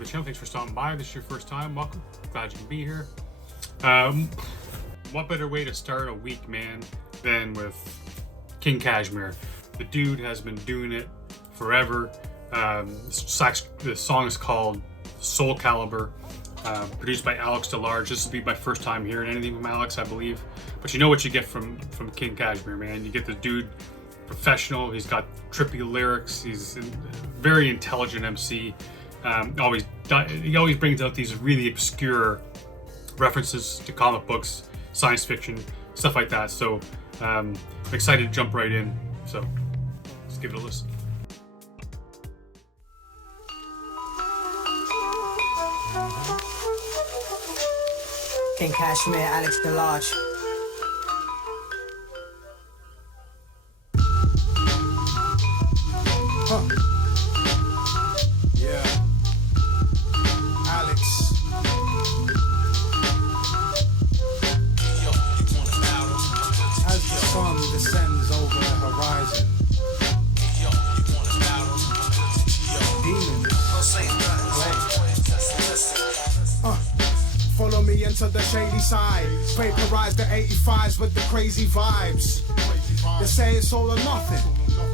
to the channel. Thanks for stopping by. If this is your first time, welcome. Glad you can be here. What better way to start a week, man, than with King Kashmere? The dude has been doing it forever. The song is called Soul Calibur, produced by Alecs DeLarge. This will be my first time hearing anything from Alex, I believe. But you know what you get from King Kashmere, man. You get the dude professional. He's got trippy lyrics. He's a very intelligent MC. He always brings out these really obscure references to comic books, science fiction, stuff like that. So I'm excited to jump right in. So let's give it a listen. King Kashmere, Alecs DeLarge. Yeah, Alex. As the sun descends over the horizon, demons follow me into the shady side. Vaporize the 85s with the crazy vibes. They say it's all or nothing,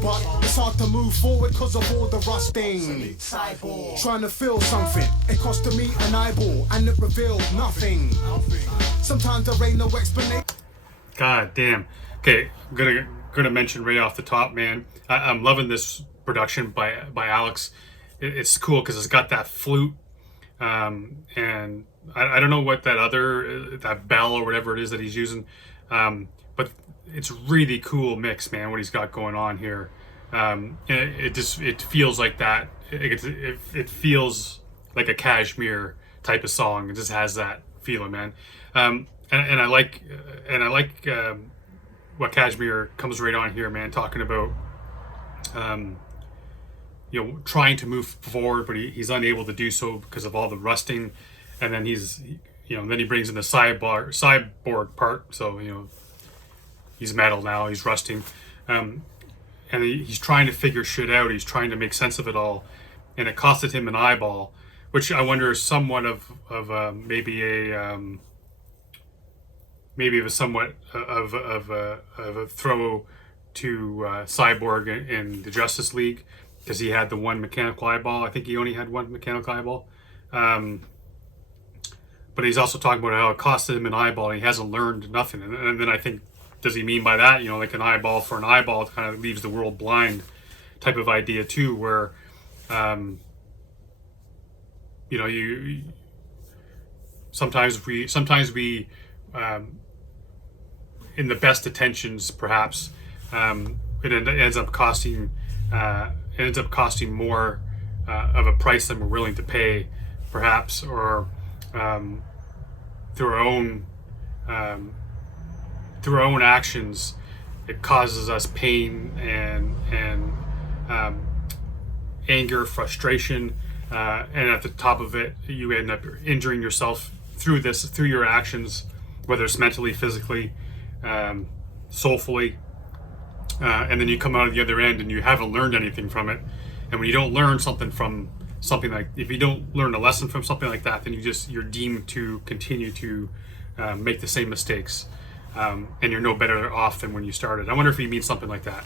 but it's hard to move forward because of all the rusting. Trying to feel something, it cost me an eyeball and it revealed nothing. Sometimes there ain't no explanation. God damn. Okay, I'm gonna mention right off the top, man. I'm loving this production by Alex. It's cool because it's got that flute, and I don't know what that bell or whatever it is that he's using, but it's really cool mix, man. What he's got going on here, and it feels like that. It feels like a Kashmere type of song. It just has that feeling, man. And I like what Kashmere comes right on here, man. Talking about trying to move forward, but he's unable to do so because of all the rusting. And then then he brings in the cyborg part. So, he's metal now, he's rusting. And he's trying to figure shit out. He's trying to make sense of it all. And it costed him an eyeball, which I wonder is somewhat of maybe a somewhat of a throw to Cyborg in the Justice League, because he had the one mechanical eyeball. I think he only had one mechanical eyeball. But he's also talking about how it costed him an eyeball and he hasn't learned nothing. And then I think, does he mean by that, like an eyeball for an eyeball, it kind of leaves the world blind type of idea too, where, you sometimes we in the best intentions, perhaps, it ends up costing more of a price than we're willing to pay, perhaps, or through our own actions, it causes us pain and anger, frustration, and at the top of it, you end up injuring yourself through your actions, whether it's mentally, physically, soulfully, and then you come out of the other end and you haven't learned anything from it. And when you don't learn something from something like, if you don't learn a lesson from something like that, then you're deemed to continue to make the same mistakes, and you're no better off than when you started. I wonder if he means something like that.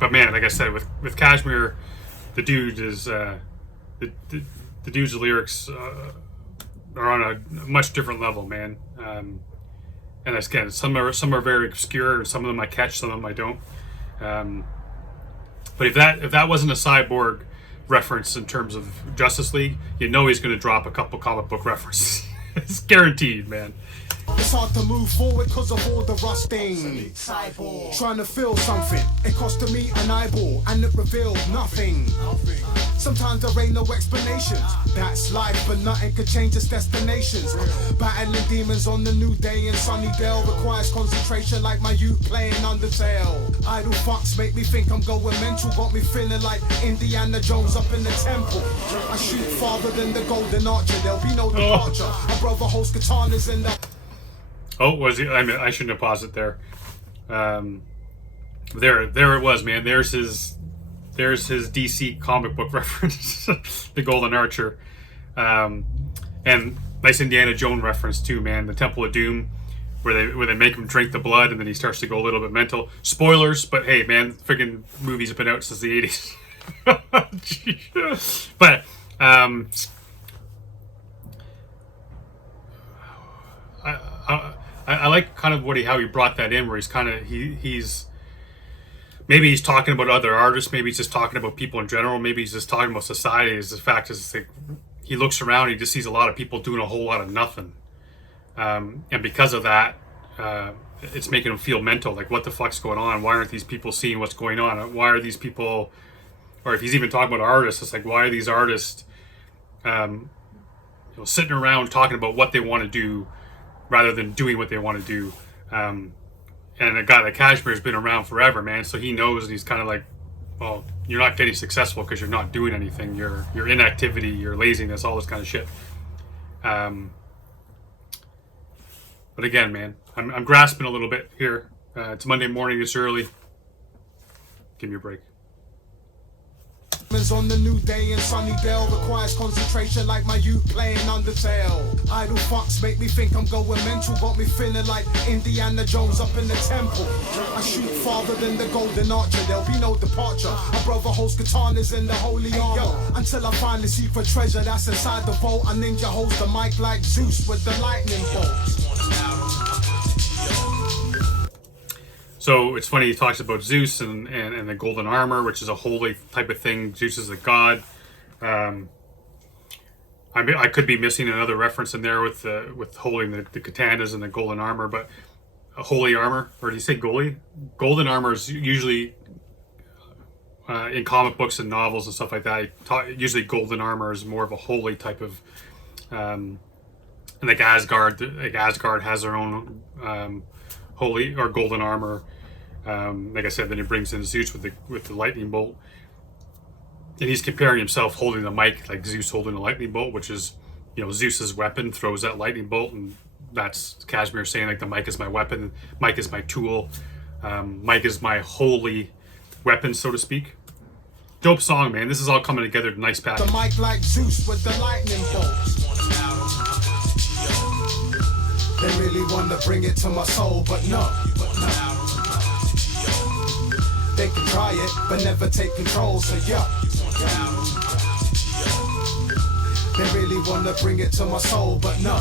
But man, like I said, with Kashmere, the dude is the dude's lyrics are on a much different level, man. And again, some are very obscure. Some of them I catch, some of them I don't. But if that wasn't a Cyborg reference in terms of Justice League, he's going to drop a couple comic book references. It's guaranteed, man. It's hard to move forward because of all the rusting. Trying to feel something, it cost me an eyeball and it revealed nothing. Sometimes there ain't no explanations. That's life, but nothing could change its destinations. Battling demons on the new day in Sunnydale requires concentration like my youth playing Undertale. Idle fucks make me think I'm going mental, got me feeling like Indiana Jones up in the temple. I shoot farther than the golden archer, there'll be no departure. My brother holds katanas in the... Oh, was he? I mean, I shouldn't have paused it there. There it was, man. There's his there's his DC comic book reference, the Golden Archer, and nice Indiana Jones reference too, man. The Temple of Doom, where they make him drink the blood and then he starts to go a little bit mental. Spoilers, but hey, man, freaking movies have been out since the 80s. But I like kind of how he brought that in, where he's kind of he's maybe he's talking about other artists, maybe he's just talking about people in general, maybe he's just talking about society. Is the fact is like he looks around, he just sees a lot of people doing a whole lot of nothing, and because of that, it's making him feel mental. Like, what the fuck's going on? Why aren't these people seeing what's going on? Why are these people, or if he's even talking about artists, it's like, why are these artists sitting around talking about what they want to do rather than doing what they want to do? And a guy like Kashmere has been around forever, man, so he knows, and he's kind of like, well, you're not getting successful because you're not doing anything. Your inactivity, your laziness, all this kind of shit. But again, man, I'm grasping a little bit here. It's Monday morning, it's early. Give me a break. On the new day in Sunnydale requires concentration like my youth playing Undertale. Idle fucks make me think I'm going mental, got me feeling like Indiana Jones up in the temple. I shoot farther than the Golden Archer, there'll be no departure. A brother holds katanas in the holy armor until I find the secret treasure that's inside the vault. A ninja holds the mic like Zeus with the lightning bolts. So it's funny, he talks about Zeus and the golden armor, which is a holy type of thing. Zeus is a god. I could be missing another reference in there with holding the katanas and the golden armor, but a holy armor, or do you say goalie? Golden armor is usually in comic books and novels and stuff like that. Usually golden armor is more of a holy type of, and like Asgard has their own holy or golden armor. Like I said, then he brings in Zeus with the lightning bolt, and he's comparing himself holding the mic like Zeus holding a lightning bolt, which is, Zeus's weapon throws that lightning bolt, and that's Kashmere saying like the mic is my weapon, mic is my tool, mic is my holy weapon, so to speak. Dope song, man. This is all coming together in a nice package. The mic like Zeus with the lightning bolt. They really want to bring it to my soul, but no. They can try it, but never take control, so yeah. They really want to bring it to my soul, but no.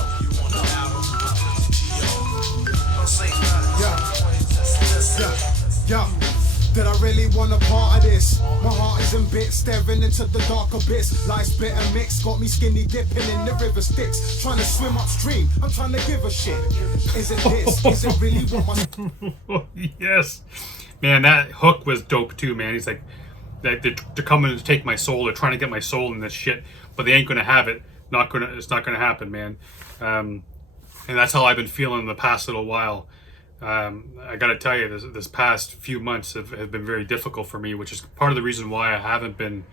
Yeah. Did I really want a part of this? My heart is in bits, staring into the dark abyss. Life's bitter mix, got me skinny dipping in the river Styx. Trying to swim upstream, I'm trying to give a shit. Is it this? Is it really what my... Yes. Man, that hook was dope too, man. He's like, they're coming to take my soul. They're trying to get my soul in this shit, but they ain't gonna have it. It's not gonna happen, man. And that's how I've been feeling the past little while. I gotta tell you, this past few months have been very difficult for me, which is part of the reason why I haven't been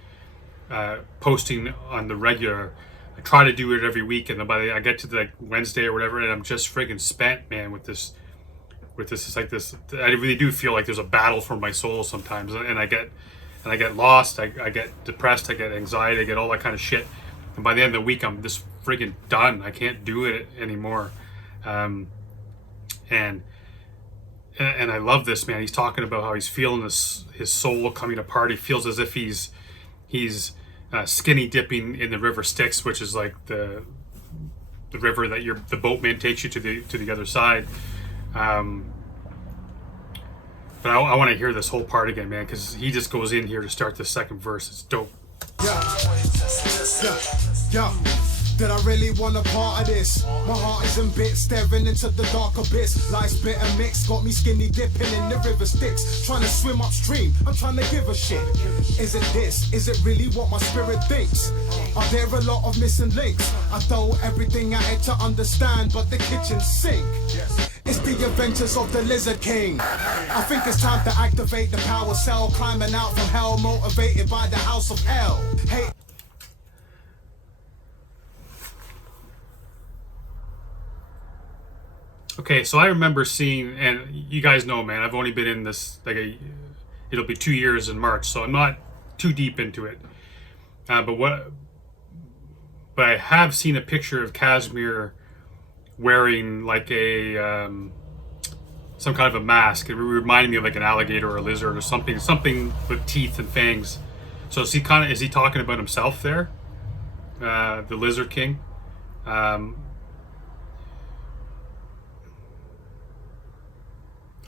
posting on the regular. I try to do it every week, and by I get to the Wednesday or whatever, and I'm just friggin' spent, man, with this. It's like this. I really do feel like there's a battle for my soul sometimes, and I get lost. I get depressed. I get anxiety. I get all that kind of shit. And by the end of the week, I'm just friggin' done. I can't do it anymore. And I love this, man. He's talking about how he's feeling his soul coming apart. He feels as if he's skinny dipping in the river Styx, which is like the river that the boatman takes you to the other side. But I want to hear this whole part again, man, because he just goes in here to start the second verse. It's dope. Yeah. Did I really want a part of this? My heart is in bits, staring into the dark abyss. Life's bitter mix, got me skinny dipping in the river Styx. Trying to swim upstream, I'm trying to give a shit. Is it this? Is it really what my spirit thinks? Are there a lot of missing links? I throw everything at it to understand, but the kitchen sink. It's the adventures of the Lizard King. I think it's time to activate the power cell, climbing out from hell, motivated by the house of hell. Hey. Okay, so I remember seeing, and you guys know, man, I've only been in this, it'll be 2 years in March, so I'm not too deep into it. But I have seen a picture of Kashmere wearing like a some kind of a mask. It reminded me of like an alligator or a lizard or something with teeth and fangs. So is he talking about himself there, the Lizard King? I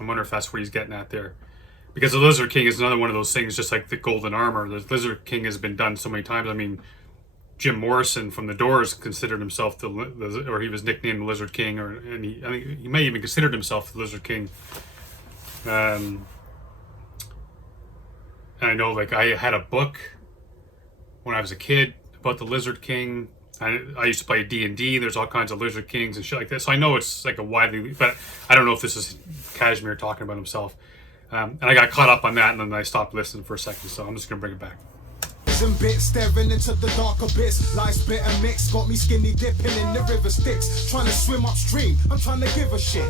wonder if that's what he's getting at there, because the Lizard King is another one of those things, just like the golden armor. The Lizard King has been done so many times. I mean, Jim Morrison from the Doors considered himself or he was nicknamed the Lizard King, I think he may even considered himself the Lizard King. And I know, like, I had a book when I was a kid about the Lizard King. I used to play D&D. There's all kinds of Lizard Kings and shit like that. So I know it's like a widely, but I don't know if this is Kashmere talking about himself. And I got caught up on that, and then I stopped listening for a second. So I'm just gonna bring it back. And bits staring into the dark abyss. Life's bitter mix got me skinny dipping in the river Styx, trying to swim upstream. I'm trying to give a shit.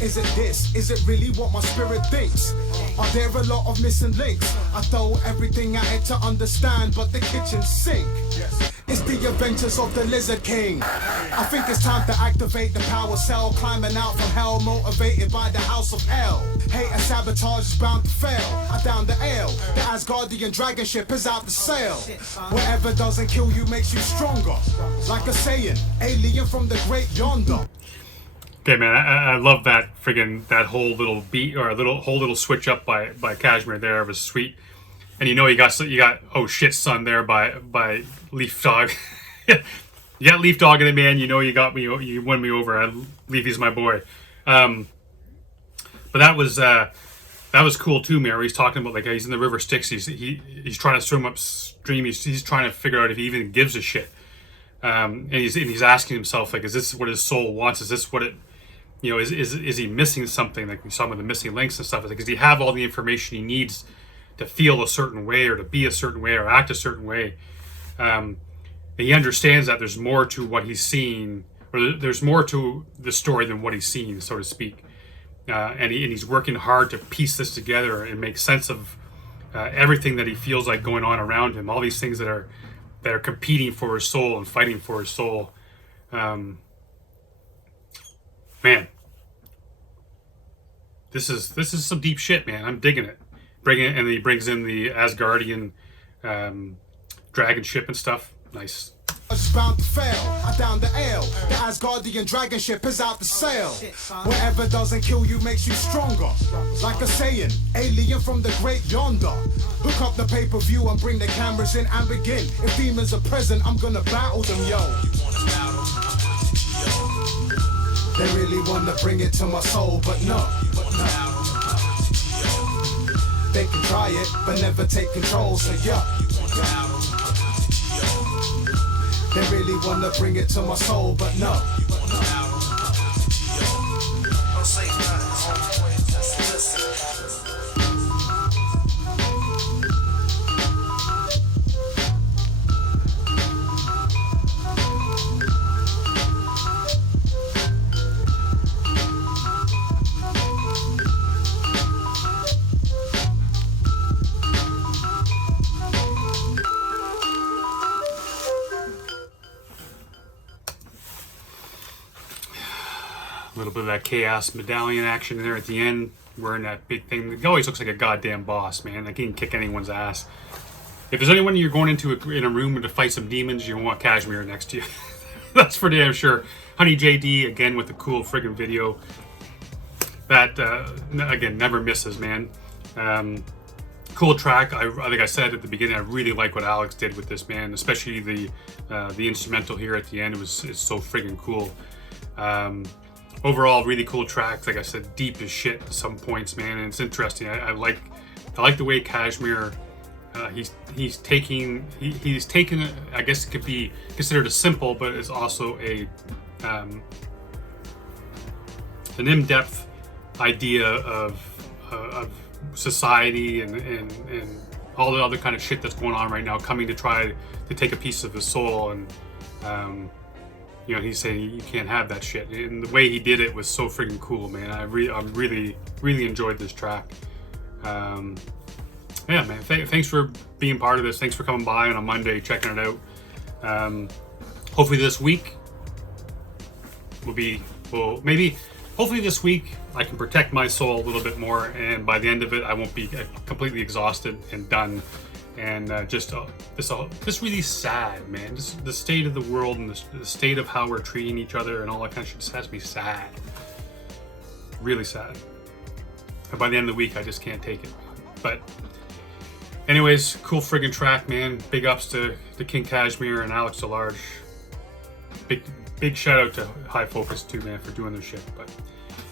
Is it this? Is it really what my spirit thinks? Are there a lot of missing links? I throw everything at it to understand, but the kitchen sink. It's the adventures of the Lizard King. I think it's time to activate the power cell, climbing out from hell, motivated by the house of hell. Hate and sabotage is bound to fail. I down the ale. The Asgardian dragon ship is out to sail. Whatever doesn't kill you makes you stronger. Like a saying, alien from the great yonder. Okay, man, I love that that whole little beat, or whole little switch up by Kashmere there. It was sweet. And you know you got oh shit son there by Leaf Dog. You got Leaf Dog in it, man. You know you got me. You won me over. Leafy's my boy. But that was cool too, man. He's talking about, like, he's in the river Styx. He's trying to swim upstream. He's trying to figure out if he even gives a shit. And he's asking himself, like, is this what his soul wants? Is this what it, you know, is he missing something? Like we saw with the missing links and stuff. Like, does he have all the information he needs to feel a certain way, or to be a certain way, or act a certain way? And he understands that there's more to what he's seen, or there's more to the story than what he's seen, so to speak. And he's working hard to piece this together and make sense of everything that he feels like going on around him. All these things that are competing for his soul and fighting for his soul. Man, this is some deep shit, man. I'm digging it. And he brings in the Asgardian dragon ship and stuff. Nice. It's bound to fail. I down the ale. The Asgardian dragon ship is out to sail. Whatever doesn't kill you makes you stronger. Like a saying, alien from the great yonder. Hook up the pay-per-view and bring the cameras in and begin. If demons are present, I'm gonna battle them, yo. They really wanna bring it to my soul, but no. They can try it, but never take control, so yeah. They really wanna bring it to my soul, but no. A little bit of that chaos medallion action there at the end, wearing that big thing. He always looks like a goddamn boss, man. Like, he can kick anyone's ass. If there's anyone you're going into in a room to fight some demons, you want Kashmere next to you. That's for damn sure. Honey JD again with the cool friggin' video. That again never misses, man. Cool track. I think I said at the beginning, I really like what Alex did with this, man. Especially the instrumental here at the end. It's so friggin' cool. Overall, really cool track. Like I said, deep as shit at some points, man. And it's interesting. I like the way Kashmere. He's taking. I guess it could be considered a simple, but it's also an in-depth idea of society and all the other kind of shit that's going on right now, coming to try to take a piece of his soul. And you know, he's saying you can't have that shit, and the way he did it was so freaking cool, man. I really enjoyed this track. yeah, man, thanks for being part of this. Thanks for coming by on a Monday, checking it out. Hopefully this week hopefully this week I can protect my soul a little bit more, and by the end of it I won't be completely exhausted and done. And just really sad, man. Just the state of the world and the state of how we're treating each other and all that kind of shit just has to be sad. Really sad. And by the end of the week I just can't take it. But anyways, cool friggin' track, man. Big ups to King Kashmere and Alecs DeLarge. Big shout out to High Focus too, man, for doing their shit. But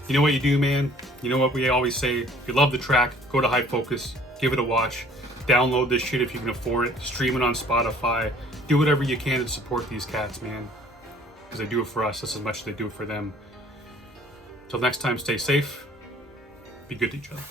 you know what you do, man? You know what we always say? If you love the track, go to High Focus, give it a watch, download this shit if you can afford it, stream it on Spotify, do whatever you can to support these cats, man. Because they do it for us just as much as they do it for them. Till next time, stay safe, be good to each other.